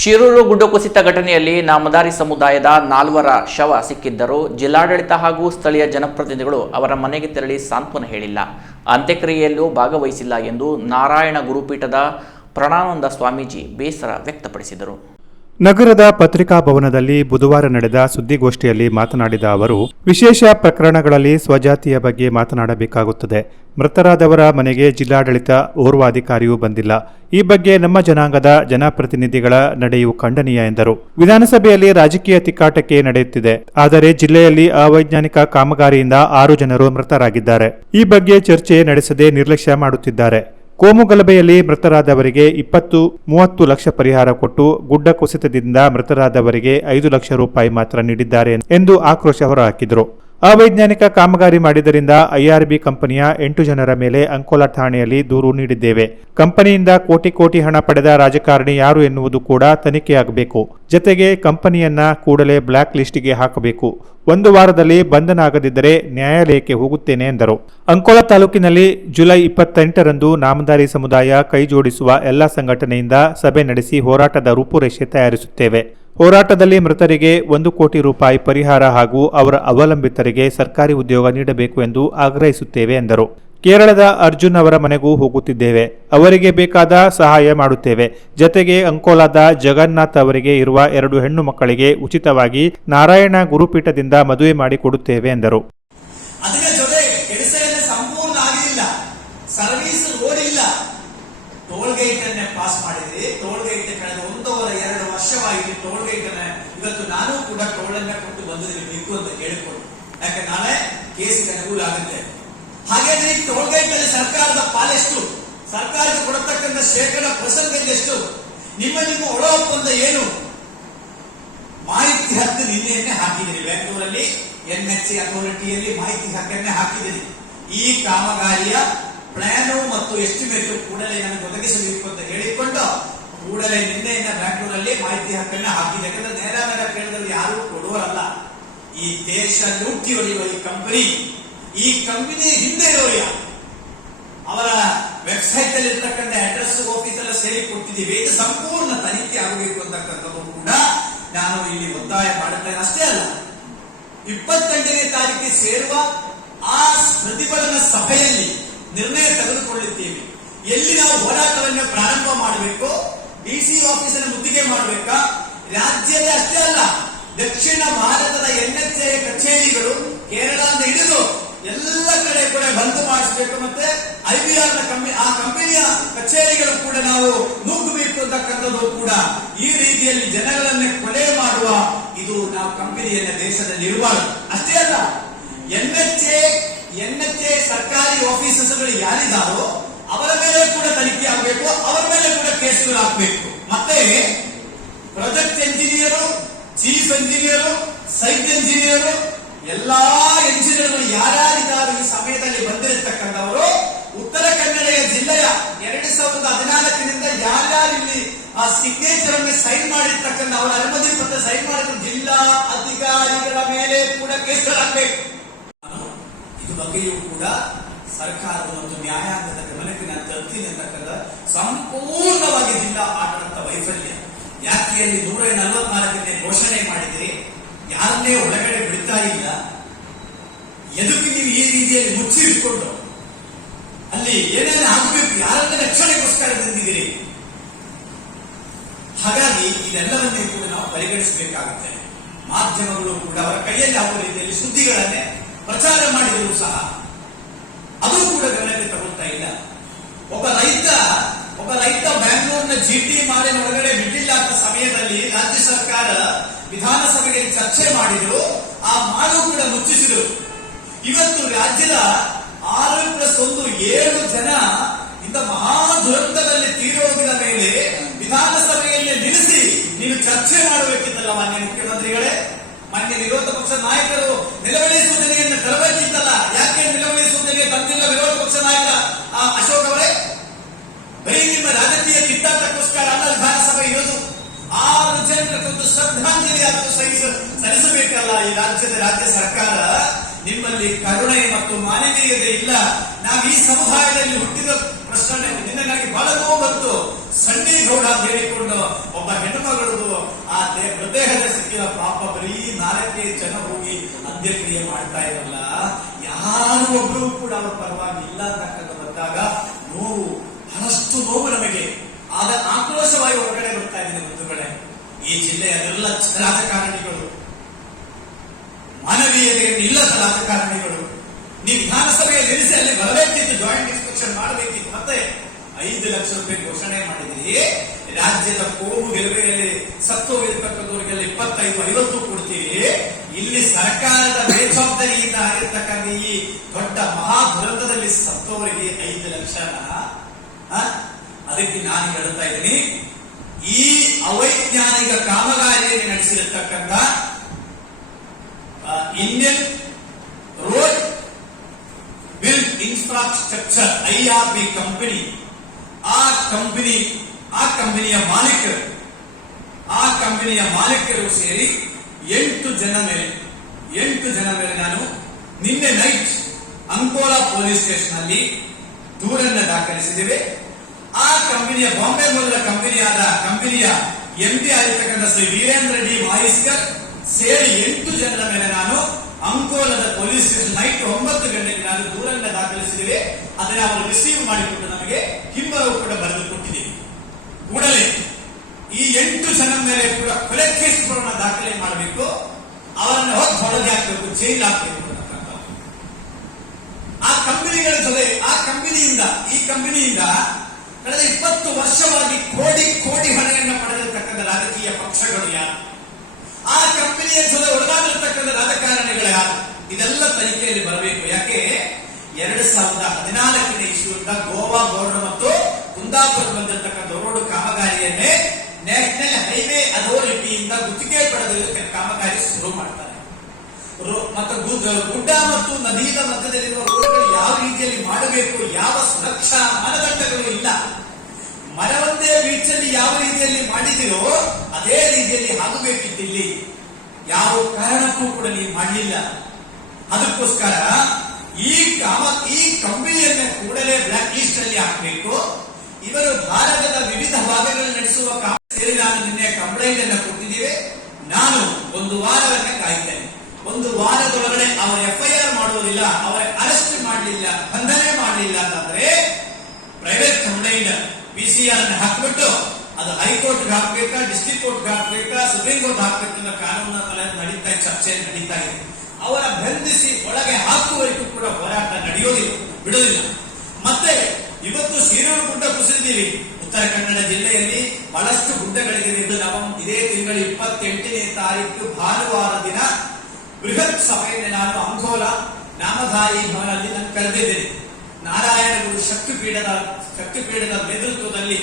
ಶಿರೂರು ಗುಡ್ಡ ಕುಸಿತ ಘಟನೆಯಲ್ಲಿ ನಾಮದಾರಿ ಸಮುದಾಯದ ನಾಲ್ವರ ಶವ ಸಿಕ್ಕಿದ್ದರೂ ಜಿಲ್ಲಾಡಳಿತ ಹಾಗೂ ಸ್ಥಳೀಯ ಜನಪ್ರತಿನಿಧಿಗಳು ಅವರ ಮನೆಗೆ ತೆರಳಿ ಸಾಂತ್ವನ ಹೇಳಿಲ್ಲ. ಅಂತ್ಯಕ್ರಿಯೆಯಲ್ಲೂ ಭಾಗವಹಿಸಿಲ್ಲ ಎಂದು ನಾರಾಯಣ ಗುರುಪೀಠದ ಪ್ರಣಾನಂದ ಸ್ವಾಮೀಜಿ ಬೇಸರ ವ್ಯಕ್ತಪಡಿಸಿದರು. ನಗರದ ಪತ್ರಿಕಾ ಭವನದಲ್ಲಿ ಬುಧವಾರ ನಡೆದ ಸುದ್ದಿಗೋಷ್ಠಿಯಲ್ಲಿ ಮಾತನಾಡಿದ ಅವರು, ವಿಶೇಷ ಪ್ರಕರಣಗಳಲ್ಲಿ ಸ್ವಜಾತಿಯ ಬಗ್ಗೆ ಮಾತನಾಡಬೇಕಾಗುತ್ತದೆ. ಮೃತರಾದವರ ಮನೆಗೆ ಜಿಲ್ಲಾಡಳಿತ ಓರ್ವ ಅಧಿಕಾರಿಯೂ ಬಂದಿಲ್ಲ. ಈ ಬಗ್ಗೆ ನಮ್ಮ ಜನಾಂಗದ ಜನಪ್ರತಿನಿಧಿಗಳ ನಡೆಯು ಖಂಡನೀಯ ಎಂದರು. ವಿಧಾನಸಭೆಯಲ್ಲಿ ರಾಜಕೀಯ ತಿಕ್ಕಾಟಕ್ಕೆ ನಡೆಯುತ್ತಿದೆ. ಆದರೆ ಜಿಲ್ಲೆಯಲ್ಲಿ ಅವೈಜ್ಞಾನಿಕ ಕಾಮಗಾರಿಯಿಂದ ಆರು ಜನರು ಮೃತರಾಗಿದ್ದಾರೆ. ಈ ಬಗ್ಗೆ ಚರ್ಚೆ ನಡೆಸದೆ ನಿರ್ಲಕ್ಷ್ಯ ಮಾಡುತ್ತಿದ್ದಾರೆ. ಕೋಮು ಗಲಭೆಯಲ್ಲಿ ಮೃತರಾದವರಿಗೆ ಇಪ್ಪತ್ತು, ಮೂವತ್ತು ಲಕ್ಷ ಪರಿಹಾರ ಕೊಟ್ಟು ಗುಡ್ಡ ಕುಸಿತದಿಂದ ಮೃತರಾದವರಿಗೆ ಐದು ಲಕ್ಷ ರೂಪಾಯಿ ಮಾತ್ರ ನೀಡಿದ್ದಾರೆ ಎಂದು ಆಕ್ರೋಶ ಹೊರಹಾಕಿದರು. ಅವೈಜ್ಞಾನಿಕ ಕಾಮಗಾರಿ ಮಾಡಿದ್ದರಿಂದ ಐಆರ್ಬಿ ಕಂಪನಿಯ ಎಂಟು ಜನರ ಮೇಲೆ ಅಂಕೋಲಾ ಠಾಣೆಯಲ್ಲಿ ದೂರು ನೀಡಿದ್ದೇವೆ. ಕಂಪನಿಯಿಂದ ಕೋಟಿ ಕೋಟಿ ಹಣ ಪಡೆದ ರಾಜಕಾರಣಿ ಯಾರು ಎನ್ನುವುದು ಕೂಡ ತನಿಖೆಯಾಗಬೇಕು. ಜತೆಗೆ ಕಂಪನಿಯನ್ನ ಕೂಡಲೇ ಬ್ಲಾಕ್ ಲಿಸ್ಟ್ಗೆ ಹಾಕಬೇಕು. ಒಂದು ವಾರದಲ್ಲಿ ಬಂಧನ ಆಗದಿದ್ದರೆ ನ್ಯಾಯಾಲಯಕ್ಕೆ ಹೋಗುತ್ತೇನೆ ಎಂದರು. ಅಂಕೋಲಾ ತಾಲೂಕಿನಲ್ಲಿ ಜುಲೈ ಇಪ್ಪತ್ತೆಂಟರಂದು ನಾಮದಾರಿ ಸಮುದಾಯ ಕೈಜೋಡಿಸುವ ಎಲ್ಲ ಸಂಘಟನೆಯಿಂದ ಸಭೆ ನಡೆಸಿ ಹೋರಾಟದ ರೂಪುರೇಷೆ ತಯಾರಿಸುತ್ತೇವೆ. ಹೋರಾಟದಲ್ಲಿ ಮೃತರಿಗೆ ಒಂದು ಕೋಟಿ ರೂಪಾಯಿ ಪರಿಹಾರ ಹಾಗೂ ಅವರ ಅವಲಂಬಿತರಿಗೆ ಸರ್ಕಾರಿ ಉದ್ಯೋಗ ನೀಡಬೇಕು ಎಂದು ಆಗ್ರಹಿಸುತ್ತೇವೆ ಎಂದರು. ಕೇರಳದ ಅರ್ಜುನ್ ಅವರ ಮನೆಗೂ ಹೋಗುತ್ತಿದ್ದೇವೆ. ಅವರಿಗೆ ಬೇಕಾದ ಸಹಾಯ ಮಾಡುತ್ತೇವೆ. ಜತೆಗೆ ಅಂಕೋಲಾದ ಜಗನ್ನಾಥ್ ಅವರಿಗೆ ಇರುವ ಎರಡು ಹೆಣ್ಣು ಮಕ್ಕಳಿಗೆ ಉಚಿತವಾಗಿ ನಾರಾಯಣ ಗುರುಪೀಠದಿಂದ ಮದುವೆ ಮಾಡಿ ಕೊಡುತ್ತೇವೆ ಎಂದರು. ಸಂಪೂರ್ಣ ಆಗಲಿಲ್ಲ ಸರ್ವಿಸ್ ರೋಡ್ ಇಲ್ಲ ಟೋಲ್ ಗೇಟ್ ಅನ್ನೇ ಪಾಸ್ ಮಾಡಿದ್ರಿ. ಟೋಲ್ ಗೇಟ್ ಕಳೆದ ಒಂದೂವರೆ, ಎರಡು ವರ್ಷವಾಗಿದೆ ಟೋಲ್ ಗೇಟ್ ಅನ್ನ ಇವತ್ತು ನಾನು ಕೂಡ ಟೋಲ್ ಅನ್ನ ಕೊಟ್ಟು ಬಂದಿದ್ದೀನಿ ಅಂತ ಕೇಳಿಕೊಂಡು. ಯಾಕೆ, ನಾಳೆ ಕೇಸ್ಗೆ ಅನುಕೂಲ ಆಗುತ್ತೆ. ಹಾಗಾದ್ರೆ ಈ ಟೋಲ್ ಗೇಟ್ ಅಲ್ಲಿ ಸರ್ಕಾರದ ಪಾಲೆಷ್ಟು ಸರ್ಕಾರಕ್ಕೆ ಕೊಡತಕ್ಕಂಥ ಶೇಕಡ ಪರ್ಸೆಂಟೇಜ್ ಎಷ್ಟು? ನಿಮ್ಮ ನಿಮ್ಮ ಒಳ ಒಪ್ಪಂದ ಏನು? ಮಾಹಿತಿ ಹಕ್ಕು ನಿನ್ನೆಯನ್ನೇ ಹಾಕಿದ್ದೀನಿ. ಬೆಂಗಳೂರಲ್ಲಿ ಎನ್ಎಚ್ಸಿ ಅಥಾರಿಟಿಯಲ್ಲಿ ಮಾಹಿತಿ ಹಕ್ಕನ್ನೇ ಹಾಕಿದ್ದೀನಿ. ಈ ಕಾಮಗಾರಿಯ ಪ್ಲಾನು ಮತ್ತು ಎಸ್ಟಿಮೇಟ್ ಕೂಡಲೇ ನನಗೆ ಒದಗಿಸಬೇಕು ಅಂತ ಹೇಳಿಕೊಂಡು ಕೂಡಲೇ ನಿನ್ನೆಯಿಂದ ಬ್ಯಾಂಗ್ಳೂರಲ್ಲಿ ಮಾಹಿತಿ ಹಕ್ಕನ್ನ ಹಾಕಿದೆ ಯಾಕಂದ್ರೆ ನೇರ ನೇರ ಕೇಳಿದ್ರೆ ಯಾರು ಕೊಡುವರಲ್ಲ ಈ ದೇಶ ಲೂಟಿ ಹೊಡೆಯುವ ಈ ಕಂಪನಿ ಈ ಕಂಪನಿ ಹಿಂದೆ ಇರೋರು ಅವರ ವೆಬ್ಸೈಟ್ ಅಲ್ಲಿ ಇರ್ತಕ್ಕಂಥ ಅಡ್ರೆಸ್ ಆಫೀಸ್ ಎಲ್ಲ ಸೇರಿ ಕೊಟ್ಟಿದ್ದೀವಿ. ಇದು ಸಂಪೂರ್ಣ ತನಿಖೆ ಆಗಬೇಕು ಅಂತಕ್ಕಂಥದ್ದು ಕೂಡ ನಾನು ಇಲ್ಲಿ ಒತ್ತಾಯ ಮಾಡುತ್ತೇನೆ. ಅಷ್ಟೇ ಅಲ್ಲ, ಇಪ್ಪತ್ತೆಂಟನೇ ತಾರೀಕಿಗೆ ಸೇರುವ ಆ ಪ್ರತಿಭಟನಾ ಸಭೆಯಲ್ಲಿ ನಿರ್ಣಯ ತೆಗೆದುಕೊಳ್ಳುತ್ತೇವೆ. ಎಲ್ಲಿ ನಾವು ಹೋರಾಟವನ್ನು ಪ್ರಾರಂಭ ಮಾಡಬೇಕು ಡಿಸಿ ಆಫೀಸ್ ಅನ್ನು ಮುತ್ತಿಗೆ ಮಾಡಬೇಕಾ? ರಾಜ್ಯದ ಅಷ್ಟೇ ಅಲ್ಲ, ದಕ್ಷಿಣ ಭಾರತದ ಎನ್ಎಚ್ಎ ಕಚೇರಿಗಳು ಕೇರಳದಿಂದ ಹಿಡಿದು ಎಲ್ಲ ಕಡೆ ಕೂಡ ಬಂದ್ ಮಾಡಿಸಬೇಕು ಮತ್ತೆ ಐಬಿಆರ್ನ ಕಂಪನಿ ಆ ಕಂಪನಿಯ ಕಚೇರಿಗಳು ಕೂಡ ನಾವು ನುಗ್ಗಬೇಕು ಅಂತಕ್ಕಂಥದ್ದು ಕೂಡ ಈ ರೀತಿಯಲ್ಲಿ ಜನಗಳನ್ನೇ ಕೊಲೆ ಮಾಡುವ ಇದು ನಾವು ಕಂಪನಿಯನ್ನ ದೇಶದಲ್ಲಿ ಇರಬಾರದು ಅಷ್ಟೇ ಅಲ್ಲ ಎನ್ಎಚ್ಎ ಸರ್ಕಾರಿ ಆಫೀಸರ್ಸ್ಗಳು ಯಾರಿದ್ದಾರೋ ಅವರ ಮೇಲೆ ಕೂಡ ತನಿಖೆ ಆಗಬೇಕು, ಅವರ ಮೇಲೆ ಕೂಡ ಕೇಸುಗಳು ಹಾಕಬೇಕು ಮತ್ತೆ project engineer, chief engineer, site engineer, ಎಲ್ಲಾ ಎಂಜಿನಿಯರ್ಗಳು ಯಾರ್ಯಾರಿದ್ದಾರೋ ಈ ಸಮಯದಲ್ಲಿ ಬಂದಿರತಕ್ಕಂಥವರು, ಉತ್ತರ ಕನ್ನಡ ಜಿಲ್ಲೆಯ ಎರಡು ಸಾವಿರದ ಹದಿನಾಲ್ಕರಿಂದ ಯಾರ್ಯಾರು ಇಲ್ಲಿ ಆ ಸಿಗ್ನೇಚರ್ ಅನ್ನು ಸೈನ್ ಮಾಡಿರ್ತಕ್ಕಂಥ ಅವರ ಅನುಮತಿ ಪತ್ರ ಸೈನ್ ಮಾಡಿದ ಜಿಲ್ಲಾ ಅಧಿಕಾರಿಗಳ ಮೇಲೆ ಕೂಡ ಕೇಸುಗಳಾಗಬೇಕು ಬಗ್ಗೆಯೂ ಕೂಡ ಸರ್ಕಾರದ ಒಂದು ನ್ಯಾಯಾಂಗದ ಗಮನಕ್ಕೆ ನಾನು ತರ್ತೀನಿ ಸಂಪೂರ್ಣವಾಗಿ ಜಿಲ್ಲಾ ಆಡಳಿತ ವೈಫಲ್ಯ. ಯಾಕೆ ಅಲ್ಲಿ ನೂರ ನಲವತ್ನಾಲ್ಕನೇ ಘೋಷಣೆ ಮಾಡಿದಿರಿ ಯಾರನ್ನೇ ಒಳಗಡೆ ಬಿಡ್ತಾ ಇಲ್ಲ. ಎದಕ್ಕೆ ನೀವು ಈ ರೀತಿಯಲ್ಲಿ ಮುಚ್ಚಿಟ್ಕೊಂಡು ಅಲ್ಲಿ ಏನೇನು ಆಗಬೇಕು? ಯಾರನ್ನ ರಕ್ಷಣೆಗೋಸ್ಕರ ಬಂದಿದ್ದೀರಿ? ಹಾಗಾಗಿ ಇದೆಲ್ಲವನ್ನೇ ಕೂಡ ನಾವು ಪರಿಗಣಿಸಬೇಕಾಗುತ್ತೆ. ಮಾಧ್ಯಮಗಳು ಕೂಡ ಅವರ ಕೈಯಲ್ಲಿ ಆಗುವ ರೀತಿಯಲ್ಲಿ ಸುದ್ದಿಗಳನ್ನೇ ಪ್ರಚಾರ ಮಾಡಿದರೂ ಸಹ. ಅದು ಕೂಡ ಗಮನಕ್ಕೆ ತಗೊಳ್ತಾ ಇಲ್ಲ. ಒಬ್ಬ ರೈತ ಒಬ್ಬ ರೈತ ಬ್ಯಾಂಗ್ಳೂರಿನ ಜಿಟಿ ಮಾಲೆ ಒಳಗಡೆ ಬಿಡ್ಲಿಲ್ಲ ಅಂತ ಸಮಯದಲ್ಲಿ ರಾಜ್ಯ ಸರ್ಕಾರ ವಿಧಾನಸಭೆಗೆ ಚರ್ಚೆ ಮಾಡಿದ್ರು. ಆ ಮಾಡು ಕೂಡ ಮುಚ್ಚಿಸಿದರು. ಇವತ್ತು ರಾಜ್ಯದ ಆರು ಪ್ಲಸ್ ಒಂದು ಏಳು ಜನ ಇಂಥ ಮಹಾ ದುರಂತದಲ್ಲಿ ತೀರೋಗಿದ ಮೇಲೆ ವಿಧಾನಸಭೆಯಲ್ಲಿ ನಿಲ್ಲಿಸಿ ನೀವು ಚರ್ಚೆ ಮಾಡಬೇಕಿತ್ತಲ್ಲ ಮಾನ್ಯ ಮುಖ್ಯಮಂತ್ರಿಗಳೇ ಮಾನ್ಯ ವಿರೋಧ ಪಕ್ಷ ನಾಯಕರು ನಿಲುವಳಿ ಸೂಚನೆಯನ್ನು ತರಬೇಕಿತ್ತಲ್ಲ ಯಾಕೆ ನಿಲುವಳಿ ಸೂಚನೆ ತಂದಿಲ್ಲ ವಿರೋಧ ಪಕ್ಷ ನಾಯಕ ಆ, ಅಶೋಕ್ ಅವರೇ ಬರೀ ರಾಜಕೀಯ ಕಿತ್ತಾಟಕ್ಕೋಸ್ಕರ ಅಲ್ಲ ವಿಧಾನಸಭೆ ಇರೋದು. ಆರು ಜನರ ಒಂದು ಶ್ರದ್ಧಾಂಜಲಿ ಅದನ್ನು ಸಹಿಸ, ಸಲ್ಲಿಸಬೇಕಲ್ಲ ಈ ರಾಜ್ಯದ ರಾಜ್ಯ ಸರ್ಕಾರ. ನಿಮ್ಮಲ್ಲಿ ಕರುಣೆ ಮತ್ತು ಮಾನವೀಯತೆ ಇಲ್ಲ. ನಾವು ಈ ಸಮುದಾಯದಲ್ಲಿ ಹುಟ್ಟಿದ ಪ್ರಶ್ನೆ ನಿನ್ನೆ ನನಗೆ ಬಹಳ ನೋವು ಬಂತು. ಸಣ್ಣಿ ಗೌಡ ಅಂತ ಹೇಳಿಕೊಂಡು ಒಬ್ಬ ಹೆಣ್ಣು ಆ ಮೃತದೇಹದ ಸಿಕ್ಕಿದ ಪಾಪ ಬರೀ ನಾಲ್ಕೇ ಜನ ಹೋಗಿ ಅಂತ್ಯಕ್ರಿಯೆ ಮಾಡ್ತಾ ಇರಲ್ಲ ಯಾರು ಒಬ್ರು ಕೂಡ ಅವರ ಪರವಾಗಿ ಇಲ್ಲ ಅಂತಕ್ಕಂಥ ಬಂದಾಗ ನೋವು ಬಹಳಷ್ಟು ನೋವು ನಮಗೆ. ಆದ ಆಕ್ರೋಶವಾಗಿ ಹೊರಗಡೆ ಬರ್ತಾ ಇದ್ದೀನಿ ಬಂಧುಗಳೇ ಈ ಜಿಲ್ಲೆಯ ಎಲ್ಲ ರಾಜಕಾರಣಿಗಳು ಮಾನವೀಯತೆಯನ್ನು ಇಲ್ಲದ ರಾಜಕಾರಣಿಗಳು ನೀವು ವಿಧಾನಸಭೆಯ ನಿಲ್ಲಿಸಿ ಅಲ್ಲಿ ಬರಬೇಕಿತ್ತು ಜಾಯಿಂಟ್ ಇನ್ಸ್ಪೆಕ್ಷನ್ ಮಾಡಬೇಕಿತ್ತು ಮತ್ತೆ ಐದು ಲಕ್ಷ ರೂಪಾಯಿ ಘೋಷಣೆ ಮಾಡಿದಿರಿ ರಾಜ್ಯದ ಕೋಮು ಗೆಲುವೆಯಲ್ಲಿ ಸತ್ತು ಹೋಗಿರ್ತಕ್ಕಂಥವ್ರಿಗೆಲ್ಲ ಇಪ್ಪತ್ತೈದು, ಐವತ್ತು ಕೊಡ್ತೀವಿ ಇಲ್ಲಿ ಸರ್ಕಾರದ ಬೇಜವಾಬ್ದಾರಿಯಿಂದ ಆಗಿರ್ತಕ್ಕಂಥ ಈ ದೊಡ್ಡ ಮಹಾ ದುರಂತದಲ್ಲಿ ಸತ್ತವರಿಗೆ ಐದು ಲಕ್ಷನ ಆ? ಅದಕ್ಕೆ ನಾನು ಹೇಳ್ತಾ ಇದ್ದೀನಿ, ಈ ಅವೈಜ್ಞಾನಿಕ ಕಾಮಗಾರಿಯನ್ನು ನಡೆಸಿರತಕ್ಕಂಥ Indian road build infrastructure IRB company ಆ ಕಂಪನಿ ಆ ಕಂಪನಿಯ ಮಾಲೀಕರು, ಆ ಕಂಪನಿಯ ಮಾಲೀಕರು ಸೇರಿ ಎಂಟು ಜನ ಮೇಲೆ, ಎಂಟು ಜನ ಮೇಲೆ ನಾನು ನಿನ್ನೆ ನೈಟ್ ಅಂಕೋಲಾ ಪೊಲೀಸ್ ಸ್ಟೇಷನ್ ಅಲ್ಲಿ ದೂರನ್ನು ದಾಖಲಿಸಿದ್ದೇವೆ. ಆ ಕಂಪನಿಯ ಬಾಂಬೆ ಮೂಲದ ಕಂಪನಿಯಾದ ಕಂಪನಿಯ ಎಂಡಿ ಆಗಿರ್ತಕ್ಕಂಥ ಶ್ರೀ ವೀರೇಂದ್ರ ಡಿ ವಾಯಿಸ್ಕರ್ ಸೇರಿ ಎಂಟು ಜನರ ಮೇಲೆ ನಾನು ಅಂಕೋಲದ ಪೊಲೀಸ್ ಸ್ಟೇಷನ್ ನೈಟ್ ಒಂಬತ್ತು ಗಂಟೆಗೆ ನಾನು ದೂರನ್ನ ದಾಖಲಿಸಿದ್ದೇವೆ. ಅದನ್ನ ಅವರು ರಿಸೀವ್ ಮಾಡಿಕೊಂಡು ನಮಗೆ ಹಿಂಬರವು ಕೂಡ ಬರೆದು ಕೊಟ್ಟಿದ್ದೀವಿ ಕೂಡಲೇ ಈ ಎಂಟು ಜನ ಮೇಲೆ ಕೂಡ ಕೊಲೆ ಕೇಸುಗಳನ್ನ ದಾಖಲೆ ಮಾಡಬೇಕು. ಅವರನ್ನು ಹೊತ್ತು ಹೊರಗೆ ಹಾಕಬೇಕು, ಜೈಲ್ ಹಾಕಬೇಕು ಆ ಕಂಪನಿಗಳ ಜೊತೆ, ಆ ಕಂಪನಿಯಿಂದ, ಈ ಕಂಪನಿಯಿಂದ ಕಳೆದ ಇಪ್ಪತ್ತು ವರ್ಷವಾಗಿ ಕೋಟಿ ಕೋಟಿ ಹಣವನ್ನು ಪಡೆದಿರತಕ್ಕಂಥ ರಾಜಕೀಯ ಪಕ್ಷಗಳು ಯಾರು? ಆ ಕಂಪನಿಯ ಜೊತೆ ಒಳಗಾಗಿರ್ತಕ್ಕಂಥ ರಾಜಕಾರಣಿಗಳು ಯಾರು? ಇದೆಲ್ಲ ತನಿಖೆಯಲ್ಲಿ ಬರಬೇಕು. ಯಾಕೆ? ಎರಡು ಸಾವಿರದ ಹದಿನಾಲ್ಕನೇ ಇಶ್ಯೂಯಿಂದ ಗೋವಾ ಬೋರ್ಡ್ ಮತ್ತು ಕುಂದಾಪುರ ಬಂದಿರತಕ್ಕಂಥ ರೋಡ್ ಕಾಮಗಾರಿಯನ್ನೇ ನ್ಯಾಷನಲ್ ಹೈವೇ ಅಥಾರಿಟಿಯಿಂದ ಗುತ್ತಿಗೆ ಪಡೆದ ಕಾಮಗಾರಿ ಶುರು ಮಾಡ್ತಾರೆ. ಮತ್ತು ಗುಡ್ಡ ಮತ್ತು ನದಿಯ ಮಧ್ಯದಲ್ಲಿರುವ ರೋಡ್ಗಳು ಯಾವ ರೀತಿಯಲ್ಲಿ ಮಾಡಬೇಕು? ಯಾವ ಸುರಕ್ಷಾ ಮಾನದಂಡಗಳು ಇಲ್ಲ? ಯಾವ ರೀತಿಯಲ್ಲಿ ಮಾಡಿದಿರೋ ಅದೇ ರೀತಿಯಲ್ಲಿ ಆಗಬೇಕಿದ್ದಿಲ್ಲಿ ಯಾವ ಕಾರಣಕ್ಕೂ ಕೂಡ ನೀವು ಮಾಡಲಿಲ್ಲ. ಅದಕ್ಕೋಸ್ಕರ ಈ ಕಾಮ, ಈ ಕಂಪನಿಯನ್ನು ಕೂಡಲೇ ಬ್ಲಾಕ್ ಲಿಸ್ಟ್ ಅಲ್ಲಿ ಹಾಕಬೇಕು. ಇವರು ಭಾರತದ ವಿವಿಧ ಭಾಗಗಳಲ್ಲಿ ನಡೆಸುವ ಕಾಮ ಸೇರಿ ನಾನು ನಿನ್ನೆ ಕಂಪ್ಲೇಂಟ್ ಅನ್ನು ಕೊಟ್ಟಿದ್ದೀವಿ ನಾನು ಒಂದು ವಾರವನ್ನ ಕಾಯ್ತೇನೆ ಒಂದು ವಾರದೊಳಗಡೆ ಅವರ ಎಫ್ಐಆರ್ ಮಾಡುವುದಿಲ್ಲ ಅವರ ಅರೆಸ್ಟ್ ಮಾಡಲಿಲ್ಲ ಬಂಧನೆ ಮಾಡಲಿಲ್ಲ ಅಂತಂದ್ರೆ ಪ್ರೈವೇಟ್ ಕಂಪ್ಲೇಂಟ್ ಪಿಸಿಆರ್ ಅನ್ನು ಹಾಕ್ಬಿಟ್ಟು ಅದು ಹಾಕ್ಬೇಕಾ ಡಿಸ್ಟ್ರಿಕ್ಟ್ ಕೋರ್ಟ್ ಹಾಕ್ಬೇಕಾ ಸುಪ್ರೀಂ ಕೋರ್ಟ್ ಹಾಕ್ಬೇಕು ಕಾನೂನ ನಡೀತಾ ಚರ್ಚೆ ನಡೀತಾ ಇದೆ. ಅವರ ಬೆಂಧಿಸಿ ಒಳಗೆ ಹಾಕುವವರೆಗೂ ಕೂಡ ಹೋರಾಟ ನಡೆಯೋದಿಲ್ಲ, ಬಿಡೋದಿಲ್ಲ. ಮತ್ತೆ ಇವತ್ತು ಸೀರೂರು ಗುಡ್ಡ ಕುಸಿದೀವಿ ಉತ್ತರ ಕನ್ನಡ ಜಿಲ್ಲೆಯಲ್ಲಿ ಬಹಳಷ್ಟು ಗುಡ್ಡಗಳಿಗೆ ನವೆಂಬರ್ ಇದೇ ತಿಂಗಳ ಇಪ್ಪತ್ತೆಂಟನೇ ತಾರೀಕು, ಭಾನುವಾರ ದಿನ ಬೃಹತ್ ಸಭೆಯನ್ನು ನಾನು ಅಂಕೋಲ, ನಾಮಧಾರಿ ಭವನದಲ್ಲಿ ನಾನು ಕರೆದಿದ್ದೇನೆ. ನಾರಾಯಣ ಗುರು ಶಕ್ತಿಪೀಠದ ಶಕ್ತಿಪೀಠದ ನೇತೃತ್ವದಲ್ಲಿ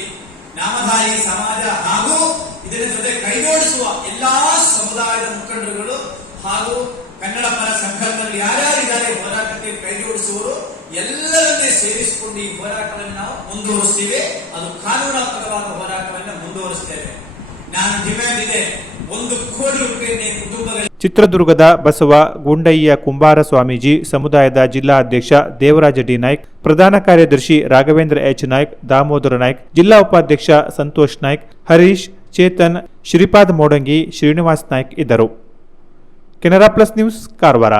ನಾಮಧಾರಿ ಸಮಾಜ ಹಾಗೂ ಇದರ ಜೊತೆ ಕೈಜೋಡಿಸುವ ಎಲ್ಲಾ ಸಮುದಾಯದ ಮುಖಂಡರುಗಳು ಹಾಗೂ ಕನ್ನಡ ಪರ ಸಂಘಟನೆಗಳು ಯಾರ್ಯಾರಿದ್ದಾರೆ ಹೋರಾಟಕ್ಕೆ ಕೈಜೋಡಿಸುವವರು ಎಲ್ಲರನ್ನೇ ಸೇರಿಸಿಕೊಂಡು ಈ ಹೋರಾಟವನ್ನು ನಾವು ಮುಂದುವರಿಸ್ತೀವಿ. ಅದು ಕಾನೂನಾತ್ಮಕವಾದ ಹೋರಾಟವನ್ನು ಮುಂದುವರಿಸ್ತೇವೆ. ನಾನು ಡಿಮ್ಯಾಂಡ್ ಇದೆ, ಒಂದು ಕೋಟಿ ರೂಪಾಯಿ ಕುಟುಂಬಗಳಿಗೆ ಚಿತ್ರದುರ್ಗದ ಬಸವ ಗುಂಡಯ್ಯ ಕುಂಬಾರ ಸ್ವಾಮೀಜಿ, ಸಮುದಾಯದ ಜಿಲ್ಲಾ ಅಧ್ಯಕ್ಷ ದೇವರಾಜ ಡಿ. ನಾಯ್ಕ್, ಪ್ರಧಾನ ಕಾರ್ಯದರ್ಶಿ ರಾಘವೇಂದ್ರ ಎಚ್. ನಾಯ್ಕ್, ದಾಮೋದರ ನಾಯ್ಕ್, ಜಿಲ್ಲಾ ಉಪಾಧ್ಯಕ್ಷ ಸಂತೋಷ್ ನಾಯ್ಕ್, ಹರೀಶ್, ಚೇತನ್, ಶ್ರೀಪಾದ್ ಮೋಡಂಗಿ, ಶ್ರೀನಿವಾಸ್ ನಾಯ್ಕ್ ಇದ್ದರು. Canara plus news, Karwar.